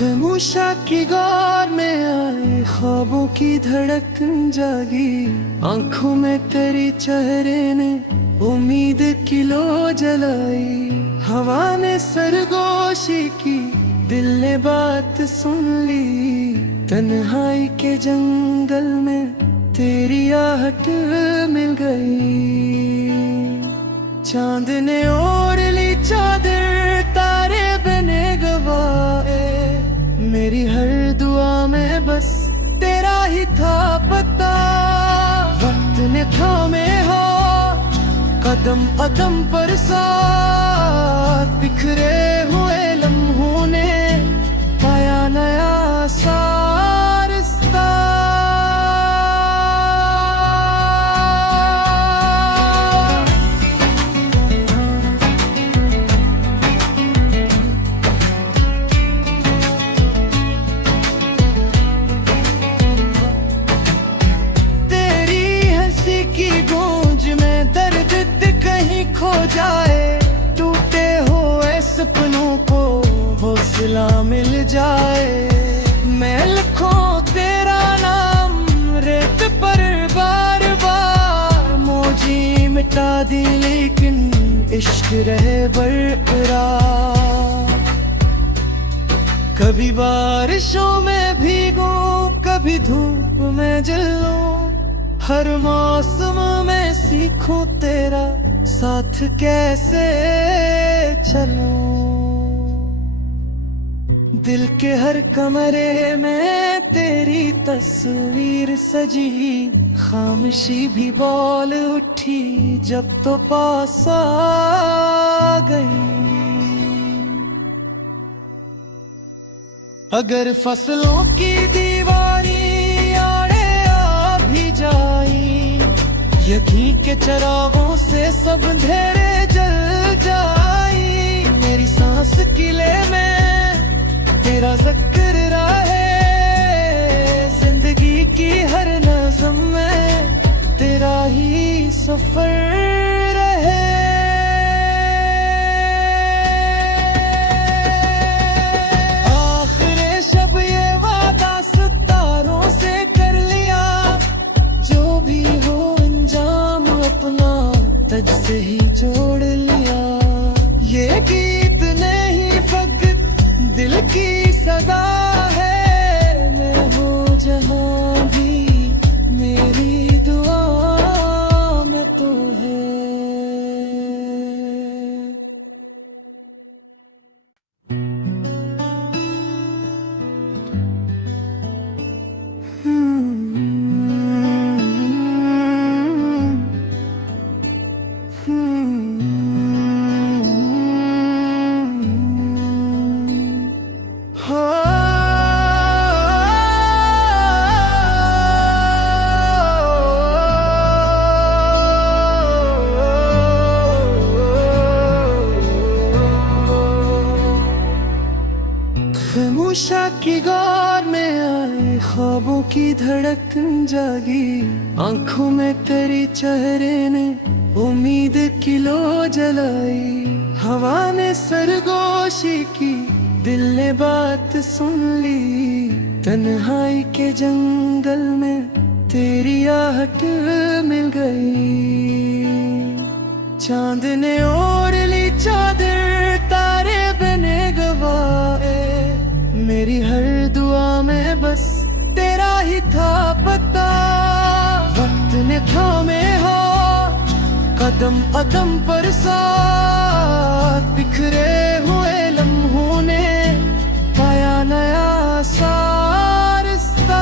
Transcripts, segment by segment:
खामोशा की गौर में आए ख्वाबों की धड़कन जागी। आंखों में तेरी चेहरे ने उम्मीद की लो जलाई। हवा ने सरगोशी की, दिल ने बात सुन ली। तन्हाई के जंगल में तेरी आहट मिल गई। चांद ने ओढ़ ली चादर, तारे बने गवाए। मेरी हर दुआ में बस तेरा ही था पता। वक्त ने थामे हो कदम कदम पर साथ। बिखरे हुए लम्हों ने पाया नया रास्ता। खो जाए टूटे हुए सपनों को हौसला मिल जाए। मैं लिखूं तेरा नाम रेत पर बार बार। मौजी मिटा दी लेकिन इश्क रहे बरकरार। कभी बारिशों में भीगूं, कभी धूप में जलूं। हर मौसम में सीखूं तेरा साथ कैसे चलूं। दिल के हर कमरे में तेरी तस्वीर सजी। खामोशी भी बोल उठी जब तो पास आ गई। अगर फसलों की दीवारी आड़े आ भी जाई। यकीन के चरागों से सब अंधेरे जल जाई। मेरी सांस किले में तेरा जिक्र रहे। जिंदगी की हर नज़्म में तेरा ही सफर रहे। आखिर शब ये वादा सितारों से कर लिया। जो भी हो अपना तज से ही जोड़ लिया। ये गीत नहीं फकत दिल की सदा है। मैं हूँ जहाँ भी मेरी दुआ में तो है। खामोशा की गौर में आए ख्वाबों की धड़कन जागी। आंखों में तेरी चेहरे ने उम्मीद की लो जलाई। हवा ने सरगोशी की, दिल ने बात सुन ली। तन्हाई के जंगल में तेरी आहट मिल गई। चांद ने ओढ़ ली चादर, तारे बने गवाए। मेरी हर दुआ में बस तेरा ही था पता। वक्त ने थामे हो कदम कदम पर साथ। बिखरे हुए लम्हों ने पाया नया रास्ता।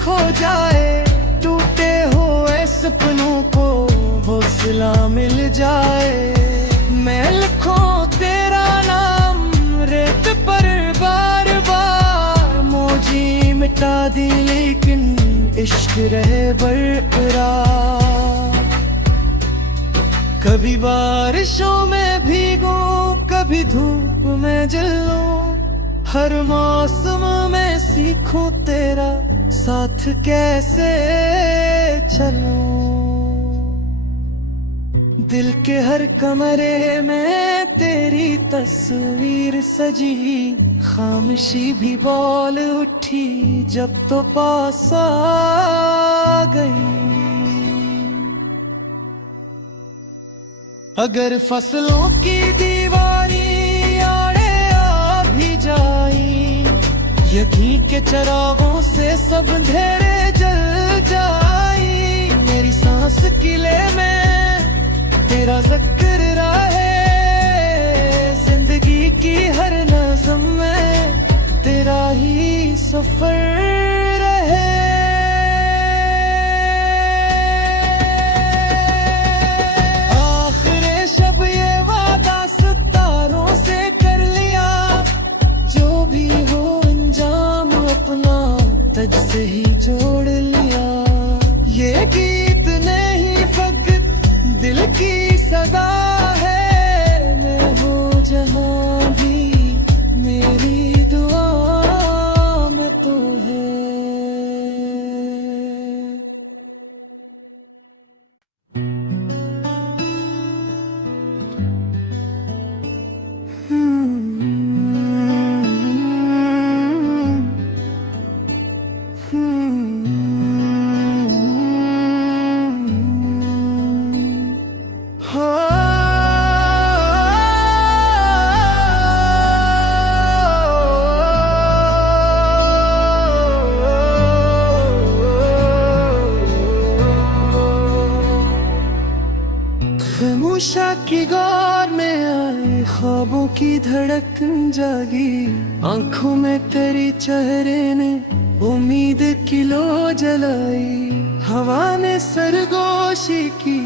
खो जाए टूटे हुए सपनों को हौसला मिल जाए। मैं लिखूं तेरा नाम रेत पर बार बार। मौजी मिटा दी लेकिन इश्क रहे बरकरार। कभी बारिशों में भीगूं, कभी धूप में जलूं, हर मौसम में सीखूं तेरा साथ कैसे चलूं। दिल के हर कमरे में तेरी तस्वीर सजी, खामोशी भी बोल उठी जब तो पास आ गई। अगर फसलों की दीवारी आड़े आ भी जाई, यकीन के चरागों से सब अंधेरे जल जाई। मेरी सांस किले में तेरा जिक्र रहे, जिंदगी की हर नज़म में तेरा ही सफर रहे। आखिरे शब ये वादा सितारों से कर लिया, जो भी हो अंजाम अपना तज से ही जोड़ लिया। ये गीत नहीं फकत दिल की सदा है, मैं हूँ जहाँ भी मेरी दुआ में तो है। खामोशा की गौर में आए ख्वाबों की धड़कन जागी, आंखों में तेरी चेहरे ने उम्मीद की लो जलाई। हवा ने सरगोशी की,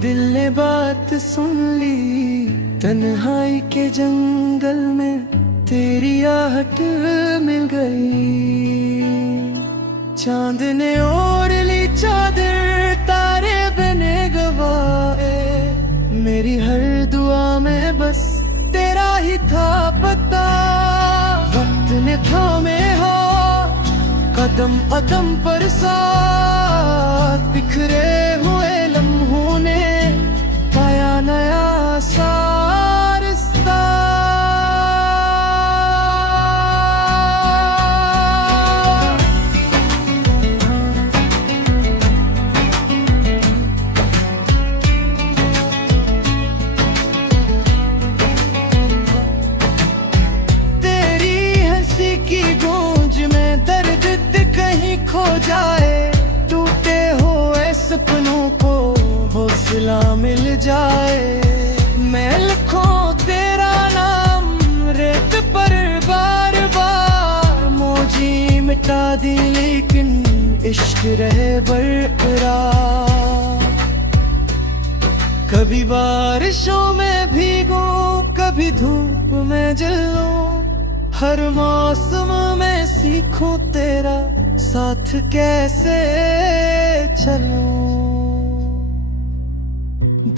दिल ने बात सुन ली, तन्हाई के जंगल में तेरी आहट मिल गई। चांद ने ओढ़ ली चादर, तारे बने गवाए, मेरी हर दुआ में बस तेरा ही था पता। वक्त ने थामे हो कदम कदम पर साथ, बिखरे हुए लम्हों ने पाया नया सा रिश्ता। खो जाए टूटे हुए सपनों को हौसला मिल जाए। मैं लिखूं तेरा नाम रेत पर बार बार, मौजी मिटा दी लेकिन इश्क रहे बरकरार। कभी बारिशों में भीगूं, कभी धूप में जलूं, हर मौसम में सीखूं तेरा साथ कैसे चलूं।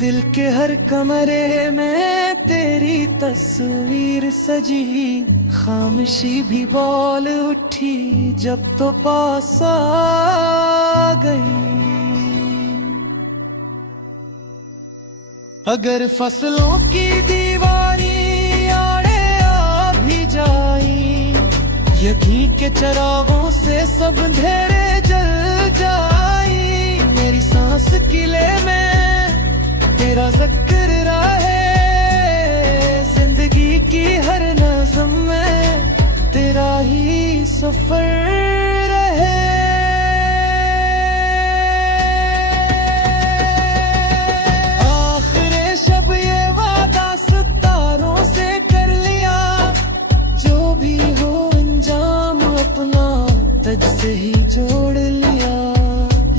दिल के हर कमरे में तेरी तस्वीर सजी, खामोशी भी बोल उठी जब तो पास आ गई। अगर फसलों की दीवारी आड़े आ भी जाई, यकीन के चरागों से सब अंधेरे जल जाई। मेरी सांस किले में तेरा जिक्र रहे, जिंदगी की हर नज़म में तेरा ही सफर रहे। आखिरे शब ये वादा सितारों से कर लिया, जो भी हो अपना तज से ही जोड़ लिया।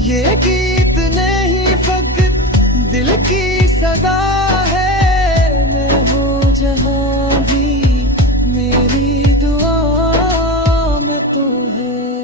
ये गीत नहीं फकत दिल की सदा है, मैं हूँ जहाँ भी मेरी दुआ में तो है।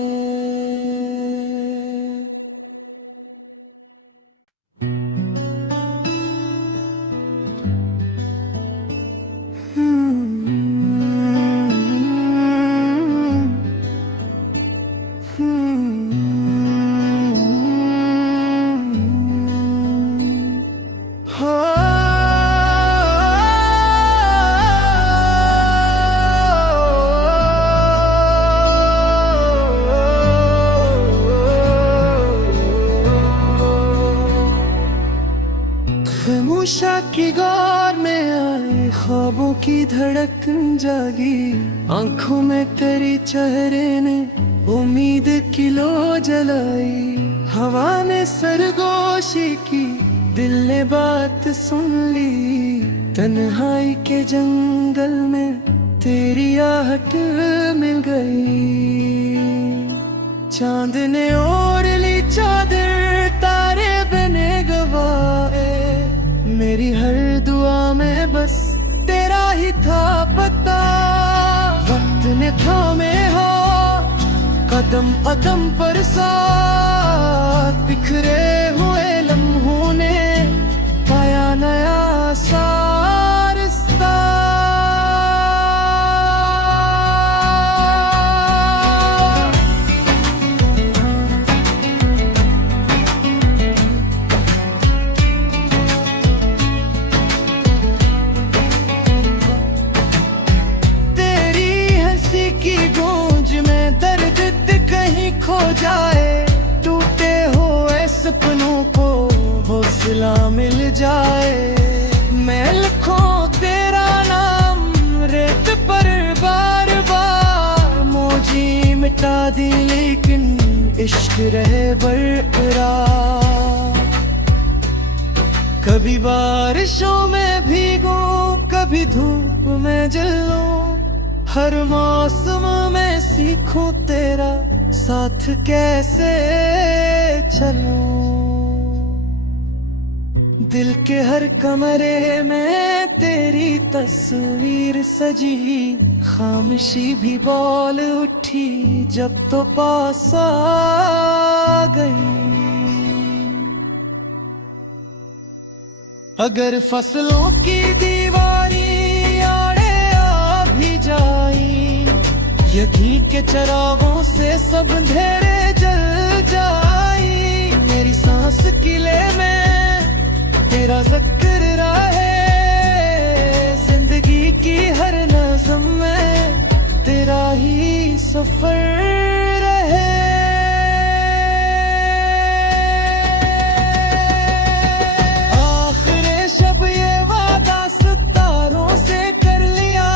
खामोशा की गौर में आए ख्वाबों की धड़कन जागी, आंखों में तेरी चेहरे ने उम्मीद की लो जलाई। हवा ने सरगोशी की, दिल ने बात सुन ली, तन्हाई के जंगल में तेरी आहट मिल गई। चांद ने ओढ़ ली चादर, तारे बने गवाए, मेरी हर दुआ में बस तेरा ही था पता। वक्त ने थामे हो कदम कदम पर साथ, बिखरे हुए लम्हों ने पाया नया सा रिश्ता। खो जाए टूटे हुए सपनों को हौसला मिल जाए। मैं लिखूं तेरा नाम रेत पर बार बार, मौजी मिटा दी लेकिन इश्क रहे बरकरार। कभी बारिशों में भीगूं, कभी धूप में जलूं, हर मौसम में सीखूं तेरा साथ कैसे चलूं। दिल के हर कमरे में तेरी तस्वीर सजी, खामोशी भी बोल उठी जब तो पास आ गई। अगर फसलों की दीवारी आड़े आ भी जाई, यकीन के चरागों से सब अंधेरे जल जाई। मेरी सांस किले में तेरा जिक्र रहे, जिंदगी की हर नज़म में तेरा ही सफर रहे। आखिर शब ये वादा सितारों से कर लिया,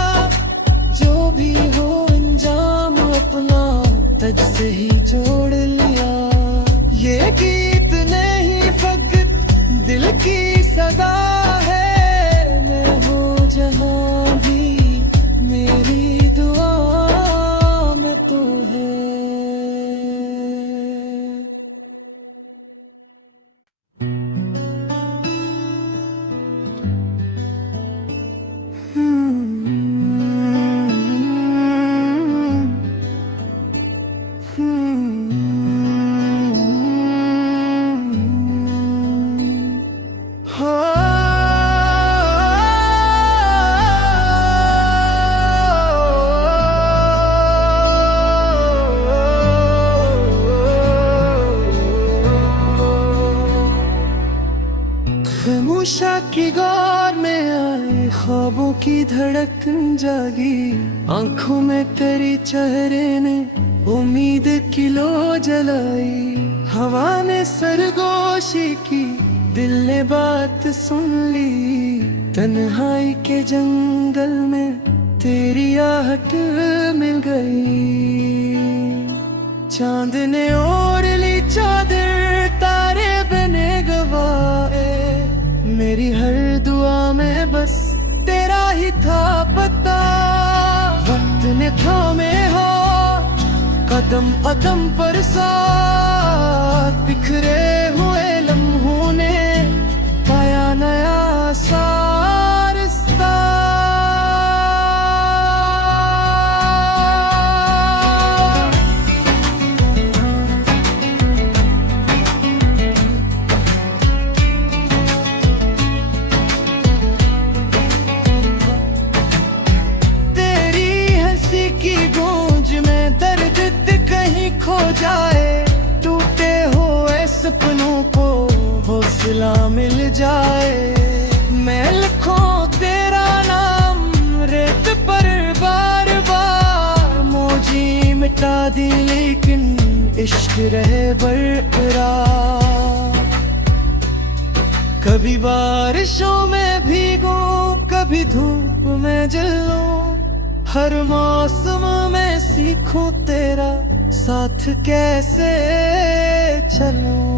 जो भी हो अपना तज से ही जोड़ लिया। ये गीत नहीं फकत दिल की सदा है, मैं हूँ जहाँ भी मेरी दुआ में तो है। खामोशा की गौर में आए ख्वाबों की धड़कन जागी, आंखों में तेरी चेहरे ने उम्मीद की लो जलाई। हवा ने सरगोशी की, दिल ने बात सुन ली, तन्हाई के जंगल में तेरी आहट मिल गई। चांद ने ओढ़ ली चादर, तारे बने गवाए, मेरी हर दुआ में बस तेरा ही था पता। वक्त ने थामे हो कदम कदम पर साथ, बिखरे हुए लम्हों ने पाया नया सा रिश्ता। खो जाए टूटे हुए सपनों को दी लेकिन इश्क रहे बरकरार। कभी बारिशों में भीगो, कभी धूप में जलूं, हर मौसम में सीखूं तेरा साथ कैसे चलूं।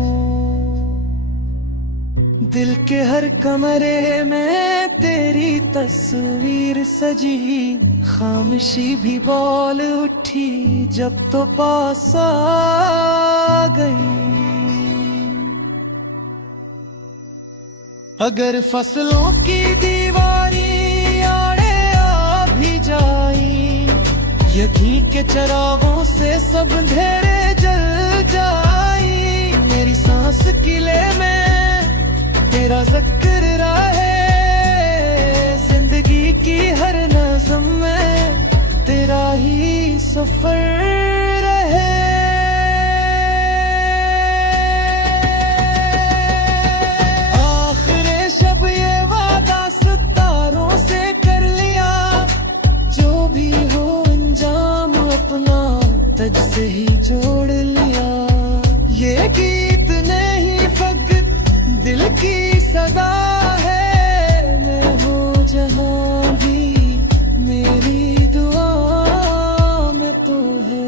दिल के हर कमरे में तेरी तस्वीर सजी, खामोशी भी बोल उठी जब तो पास आ गई। अगर फसलों की दीवारी आड़े आ भी जाई, यकीन के चरागों से सब अंधेरे जल जाई। मेरी सांस किले में तेरा जिक्र रहे, जिंदगी की हर नज़्म में तेरा ही सफर रहे। आखिर शब ये वादा सितारों से कर लिया, जो भी हो अंजाम अपना तुझ से ही जोड़ लिया। ये गीत नहीं फकत दिल की सदा है, मैं हूँ जहाँ भी मेरी दुआ में तो है।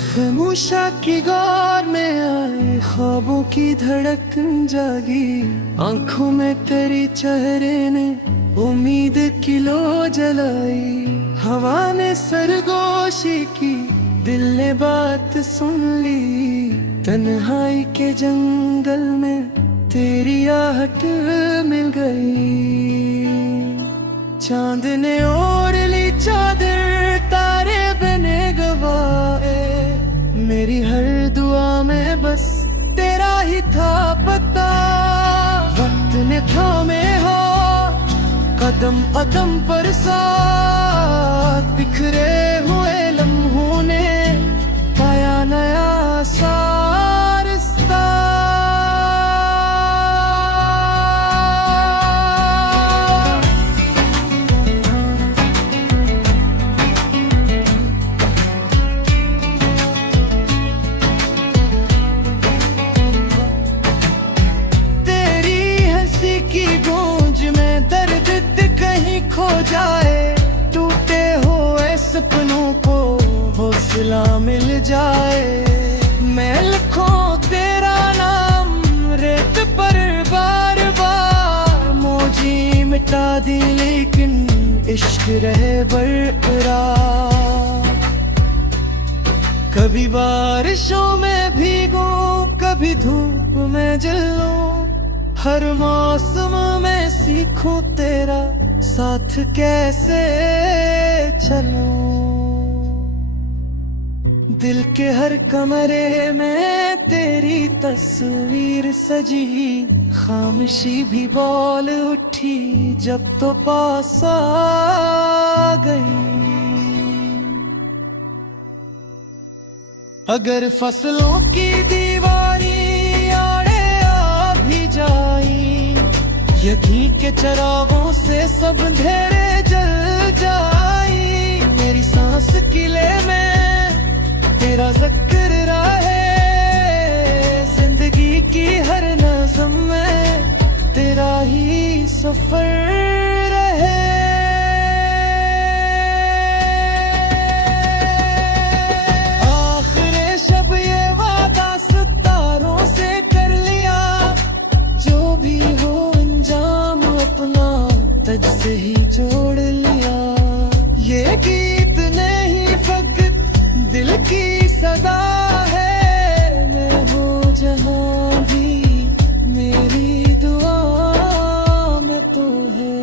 खामोशा की गौर में आए ख्वाबों की धड़कन जागी, आंखों में तेरी चेहरे ने उम्मीद की लो जलाई। हवा ने सरगोशी की, दिल ने बात सुन ली, तन्हाई के जंगल में तेरी आहट मिल गई। चांद ने ओढ़ ली चादर, तारे बने गवाए, मेरी हर दुआ में बस तेरा ही था पता। वक्त ने थामे हो कदम कदम पर साथ, बिखरे हुए लम्हों ने पाया नया सा रिश्ता। खो जाए, टूटे हुए सपनों को हौसला मिल जाए। मैं लिखूं तेरा नाम रेत पर बार बार, मौजी मिटा दी लेकिन इश्क रहे बरकरार। कभी बारिशों में भीगो, कभी धूप में जलूं, हर मौसम में सीखूं तेरा साथ कैसे चलूं। दिल के हर कमरे में तेरी तस्वीर सजी, खामोशी भी बोल उठी जब तो पास आ गई। अगर फसलों की दीवारी आड़े आ भी जाई, यकीन के चरागों से सब अंधेरे जल जाई। मेरी सांस किले में तेरा जिक्र रहे, जिंदगी की हर नज़्म में तेरा ही सफर रहे। आखिर शब ये वादा सितारों से कर लिया, जो भी हो अंजाम अपना तुझ से ही जोड़ लिया। ये गीत नहीं फकत दिल की सदा है, मैं हूँ जहाँ भी मेरी दुआ में तो है।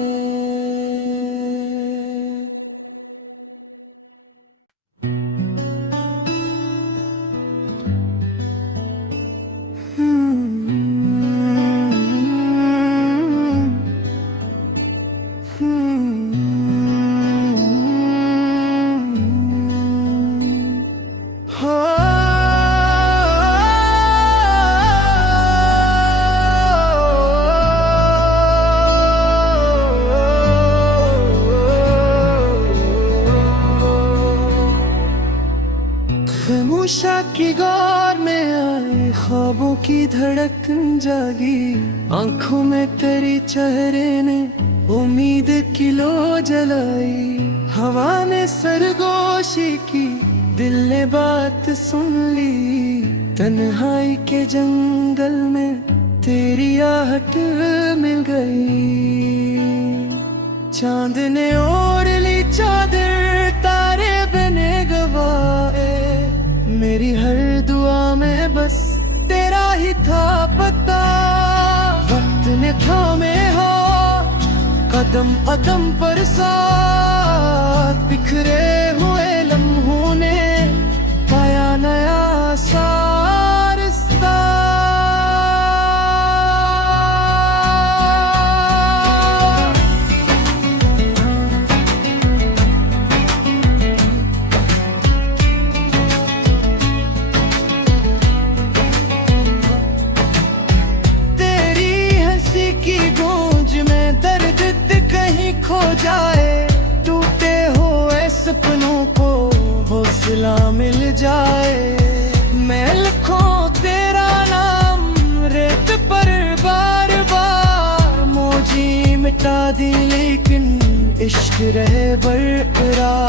ख्वाबों की धड़कन जागी, आंखों में तेरी चेहरे ने उम्मीद की लो जलाई। हवा ने सरगोशी की, दिल ने बात सुन ली, तन्हाई के जंगल में तेरी आहट मिल गई। चांद ने ओढ़ ली चादर, तारे बने गवाए, मेरी हर दुआ में बस तेरा ही था पता। वक्त ने थामे हो कदम कदम पर साथ, बिखरे हुए लम्हों ने पाया नया सा रिश्ता। खो जाए, टूटे हुए सपनों को हौसला मिल जाए। मैं लिखूं तेरा नाम रेत पर बार बार, मौजी मिटा दी लेकिन इश्क रहे बरकरार।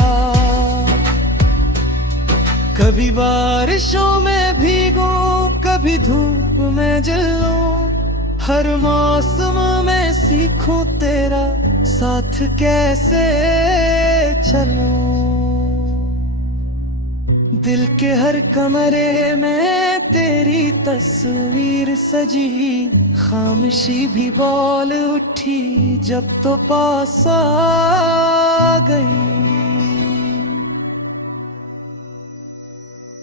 कभी बारिशों में भीगूं, कभी धूप में जलूं, हर मौसम में सीखूं तेरा साथ कैसे चलूं। दिल के हर कमरे में तेरी तस्वीर सजी, खामोशी भी बोल उठी जब तो पास आ गई।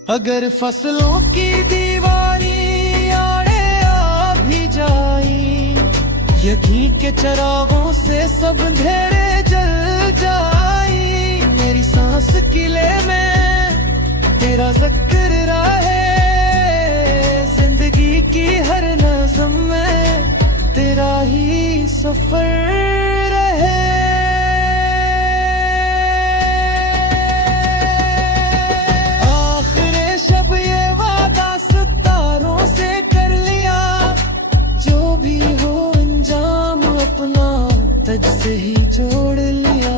अगर फसलों की दीवारी आड़े आ भी जाई, यकीन के चरागों से सब अंधेरे जल जाई। मेरी सांस किले में तेरा जिक्र रहे, जिंदगी की हर नज़्म में तेरा ही सफर रहे। आखिरे शब ये वादा सितारों से कर लिया, जो भी हो अपना तज से ही जोड़ लिया।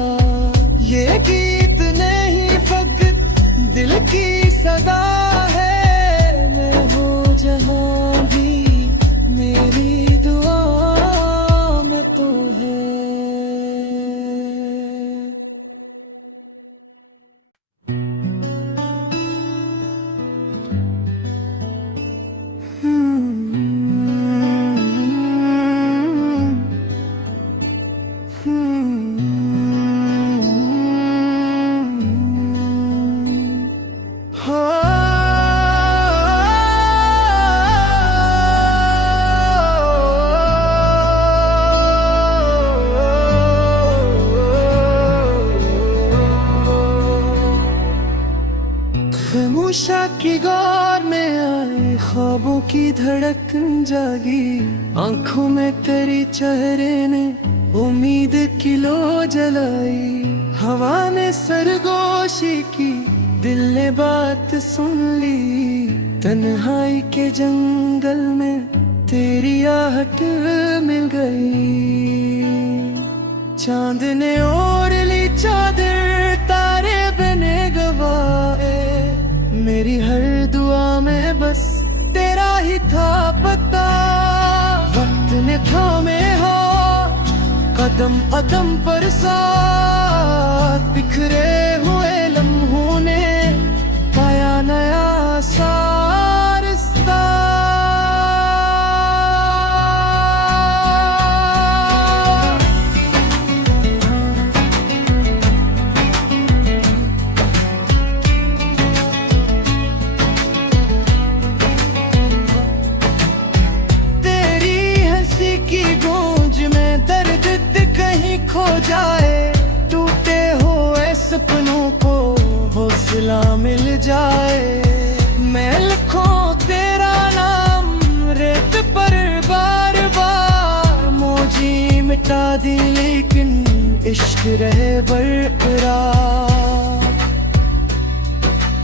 ये गीत नहीं फकत दिल की सदा है, मैं हूँ जहाँ भी मेरी दुआ में तो है। खामोशा की गौर में आए, ख्वाबों की धड़कन जागी, आंखों में तेरी चेहरे ने उम्मीद की लो जलाई। हवा ने सरगोशी की, दिल ने बात सुन ली, तन्हाई के जंगल में तेरी आहट मिल गई। चांद ने ओढ़ ली चादर, तारे बने गवाए, मेरी हर दुआ में बस तेरा ही था पता। वक्त ने थामे हो कदम कदम पर साथ, बिखरे हुए लम्हों ने पाया नया सा रिश्ता। खो जाए, टूटे हुए सपनों को हौसला मिल जाए। मैं लिखूं तेरा नाम रेत पर बार बार, मौजी मिटा दी लेकिन इश्क रहे बरकरार।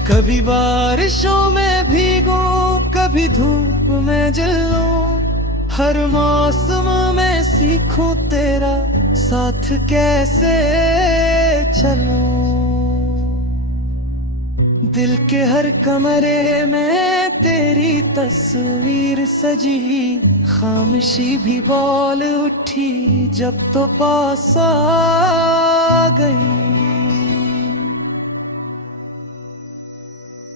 कभी बारिशों में भीगूं, कभी कभी धूप में जलूं, हर मौसम में सीखूं तेरा साथ कैसे चलूं। दिल के हर कमरे में तेरी तस्वीर सजी, खामोशी भी बोल उठी जब तो पास आ गई।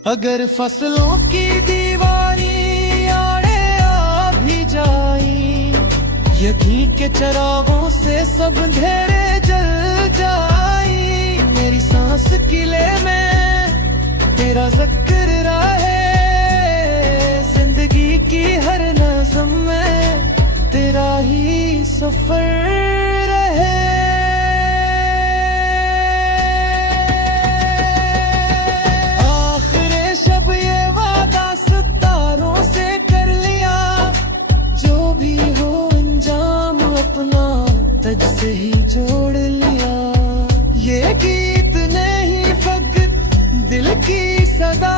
अगर फसलों की दीवारी आड़े आ भी जाई, यकीन के चरागों से सब अंधेरे जल जाई। मेरी सांस किले में तेरा जिक्र रहे, जिंदगी की हर नज़म में तेरा ही सफर रहे। आखिरे शब ये वादा सितारों से कर लिया, जो भी हो अंजाम अपना तज से ही जोड़ लिया। ये गीत नहीं फकत दिल की सदा